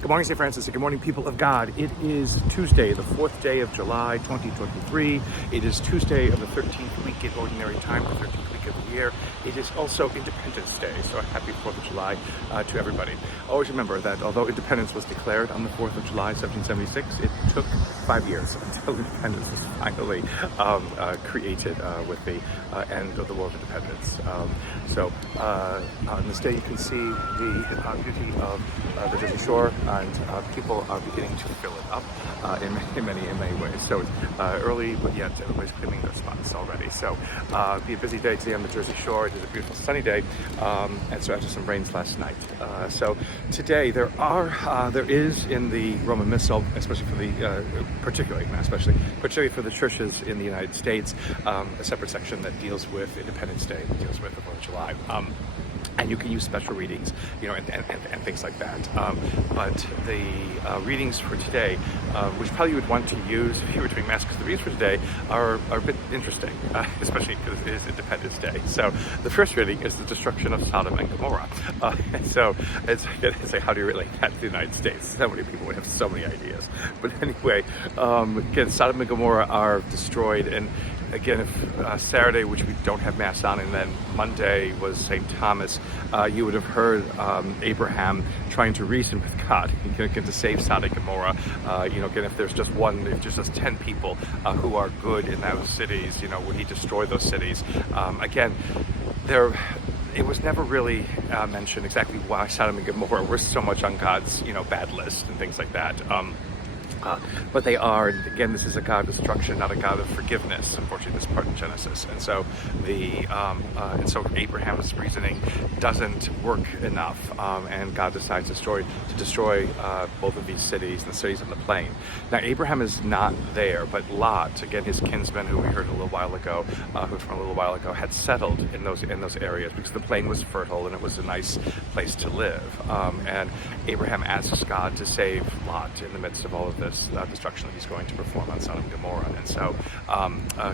Good morning, St. Francis, and good morning, people of God. It is Tuesday, the 4th day of July, 2023. It is Tuesday of the 13th week in Ordinary Time, the 13th week of the year. It is also Independence Day, so a happy 4th of July to everybody. Always remember that although independence was declared on the 4th of July, 1776, it took 5 years until independence was finally created with the end of the War of Independence. On this day you can see the beauty of the Jersey Shore, and people are beginning to fill it up in many ways. So it's early, but yet everybody's claiming their spots already. So be a busy day today on the Jersey Shore. It is a beautiful sunny day, and so after some rains last night. So today there is in the Roman Missal, especially for the particularly for the churches in the United States, a separate section that deals with Independence Day, that deals with the 4th of July. And you can use special readings, and things like that. But the readings for today, which probably you would want to use if you were doing Mass, because the readings for today are a bit interesting, especially because it is Independence Day. So the first reading is the destruction of Sodom and Gomorrah. And so it's like, how do you relate that to the United States? So many people would have so many ideas. But anyway, again, Sodom and Gomorrah are destroyed, and again, if Saturday, which we don't have Mass on, and then Monday was St. Thomas, you would have heard Abraham trying to reason with God, again, to save Sodom and Gomorrah. Again, if there's just 10 people who are good in those cities, would he destroy those cities? Again, it was never really mentioned exactly why Sodom and Gomorrah were so much on God's, bad list and things like that. But they are, again, this is a God of destruction, not a God of forgiveness, unfortunately, this part in Genesis. And so Abraham's reasoning doesn't work enough, and God decides to destroy both of these cities, and the cities on the plain. Now, Abraham is not there, but Lot, again, his kinsman, who we heard a little while ago, had settled in those areas because the plain was fertile and it was a nice place to live. And Abraham asks God to save Lot in the midst of all of this destruction that he's going to perform on Sodom and Gomorrah. And so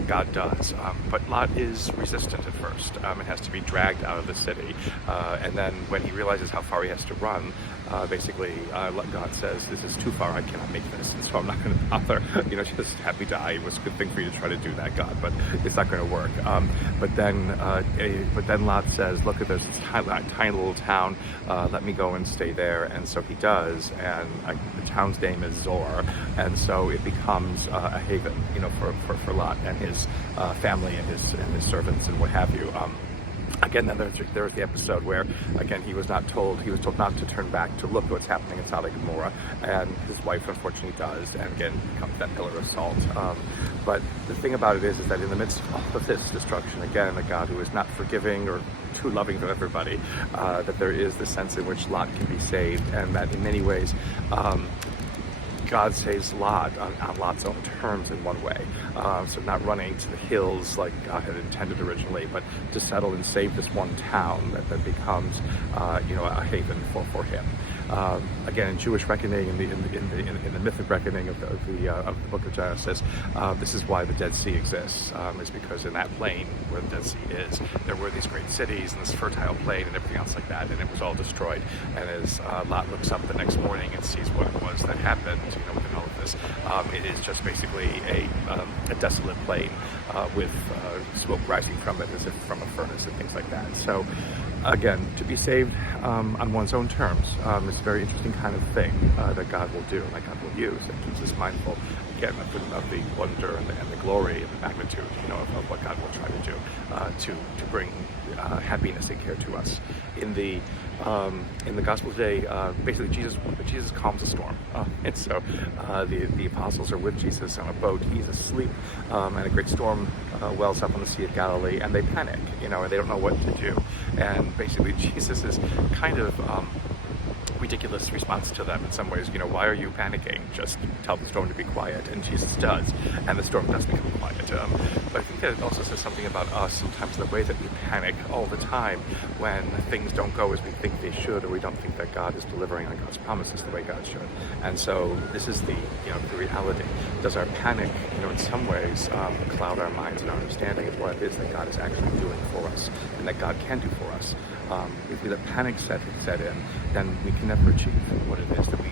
God does. But Lot is resistant at first. It has to be dragged out of the city. And then when he realizes how far he has to run, God says, this is too far, I cannot make this, and so I'm not going to bother, just have me die. It was a good thing for you to try to do that, God, but it's not going to work. But then Lot says, look, there's this tiny little town, let me go and stay there. And so he does, and the town's name is Zoar, and so it becomes a haven, for Lot and his family and his servants and what have you. Again, then there's the episode where, again, he was told not to turn back to look at what's happening in Sodom and Gomorrah, and his wife unfortunately does, and again becomes that pillar of salt. But the thing about it is that in the midst of all of this destruction, again, a God who is not forgiving or too loving to everybody, that there is the sense in which Lot can be saved, and that in many ways, God saves Lot on Lot's own terms in one way. So not running to the hills like God had intended originally, but to settle and save this one town that becomes, a haven for him. Again, in Jewish reckoning, in the mythic reckoning of the book of Genesis, this is why the Dead Sea exists. Is because in that plain where the Dead Sea is, there were these great cities and this fertile plain and everything else like that, and it was all destroyed. And as Lot looks up the next morning and sees what it was that happened, within all of this, it is just basically a desolate plain with smoke rising from it as if from a furnace and things like that. So, again, to be saved on one's own terms is a very interesting kind of thing that God will do and that God will use. It keeps us mindful, again, of the wonder and the glory and the magnitude, of what God will try to do to bring happiness and care to us. In the Gospel today, basically Jesus calms the storm, and so the apostles are with Jesus on a boat. He's asleep, and a great storm wells up on the Sea of Galilee, and they panic, and they don't know what to do. And basically, Jesus is kind of ridiculous response to them in some ways. Why are you panicking? Just tell the storm to be quiet. And Jesus does, and the storm does become quiet. But I think that it also says something about us sometimes, the way that we panic all the time when things don't go as we think they should, or we don't think that God is delivering on God's promises the way God should. And so this is the reality. Does our panic, in some ways, cloud our minds and our understanding of what it is that God is actually doing for us and that God can do for us? If we let panic set in, then we can never achieve what it is that we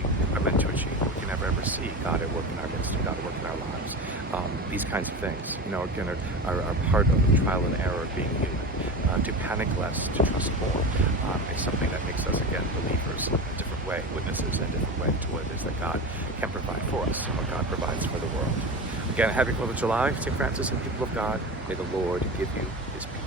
God at work in our midst and God at work in our lives. These kinds of things, again, are part of the trial and error of being human. To panic less, to trust more, is something that makes us, again, believers in a different way, witnesses in a different way to what it is that God can provide for us and what God provides for the world. Again, happy 4th of July, St. Francis and people of God. May the Lord give you his peace.